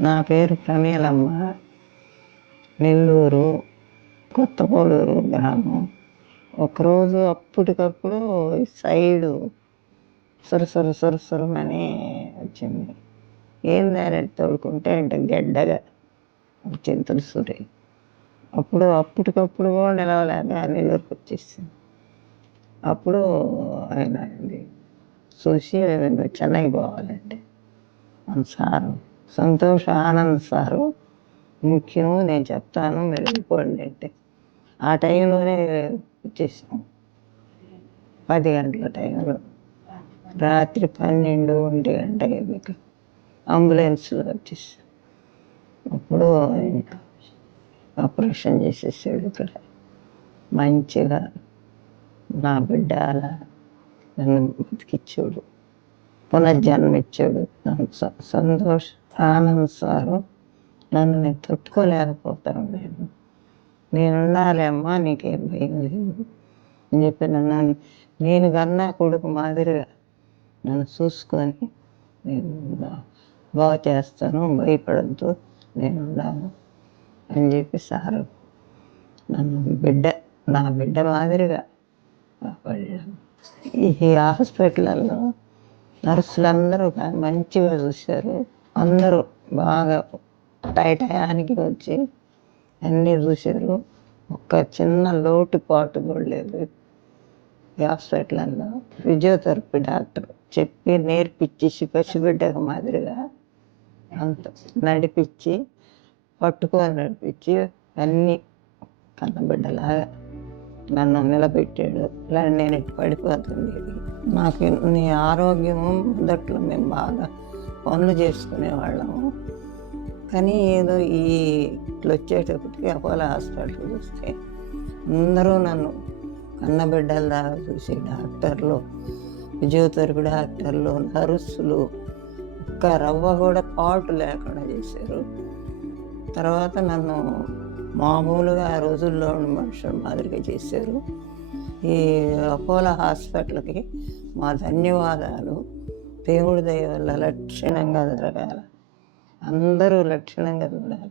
నా పేరు ప్రమీలమ్మ. నెల్లూరు కొత్తపోలూరు గ్రామం. ఒకరోజు అప్పటికప్పుడు సైడు సురసుర సురసురమని వచ్చింది. ఏం దారెట్ తోడుకుంటే అంటే గడ్డగా వచ్చింది తులసూరి అప్పుడు అప్పటికప్పుడు కూడా నిలవలేక నెల్లూరుకు వచ్చేసింది. అప్పుడు ఆయన చూసి చెన్నై పోవాలండి మన సారు సంతోష్ ఆనంద్ సారు. ముఖ్యం నేను చెప్తాను మీరు వెళ్ళిపోండి అంటే. ఆ టైంలోనే వచ్చేసాం. పది గంటల టైంలో. రాత్రి పన్నెండు ఒంటి గంట అంబులెన్స్లో వచ్చేసాం. అప్పుడు ఆపరేషన్ చేసేసాడు ఇక్కడ. మంచిగా నా బిడ్డ అలా నన్ను బతికిచ్చాడు. పునర్జన్మ ఇచ్చాడు సంతోషం స- సంతోష్ ఆనంద్ సారు నన్ను నేను తట్టుకోలేకపోతాను. నేను నేను ఉండాలి అమ్మా నీకేం భయం లేదు అని చెప్పి నన్ను నేను కన్నా కొడుకు మాదిరిగా నన్ను చూసుకొని నేను బాగు చేస్తాను భయపడద్దు నేను ఉన్నాను అని చెప్పి సారు నన్ను బిడ్డ నా బిడ్డ మాదిరిగా కాపాడాడు. ఈ హాస్పిటల్లో నర్సులందరూ మంచిగా చూశారు. అందరూ బాగా టైటయానికి వచ్చి అన్నీ చూశారు ఒక్క చిన్న లోటుపాటు కూడా లేదు. ఈ హాస్పిటల్లో ఫిజియోథెరపీ డాక్టర్ చెప్పి నేర్పించి పసిబిడ్డకు మాదిరిగా అంత నడిపించి పట్టుకొని నడిపించి అన్నీ కన్నబిడ్డలాగా నన్ను నిలబెట్టాడు. ఇలా నేను పడిపోతుంది నాకు నీ ఆరోగ్యము మొదట్లో మేము బాగా పనులు చేసుకునేవాళ్ళము కానీ ఏదో ఈ ఇట్లా వచ్చేటప్పటికి అపోలో హాస్పిటల్ చూస్తే అందరూ నన్ను కన్నబిడ్డల్లాగా చూసి డాక్టర్లు ఫిజియోథెరపీ డాక్టర్లు నర్సులు ఒక్క రవ్వ కూడా పాటు లేకుండా చేశారు. తర్వాత నన్ను మామూలుగా ఆ రోజుల్లో ఉన్న మనుషుల మాదిరిగా చేశారు. ఈ అపోలో హాస్పిటల్కి మా ధన్యవాదాలు. దేవుడి దయ వల్ల లక్షణంగా జరగాల అందరూ లక్షణంగా చూడాలి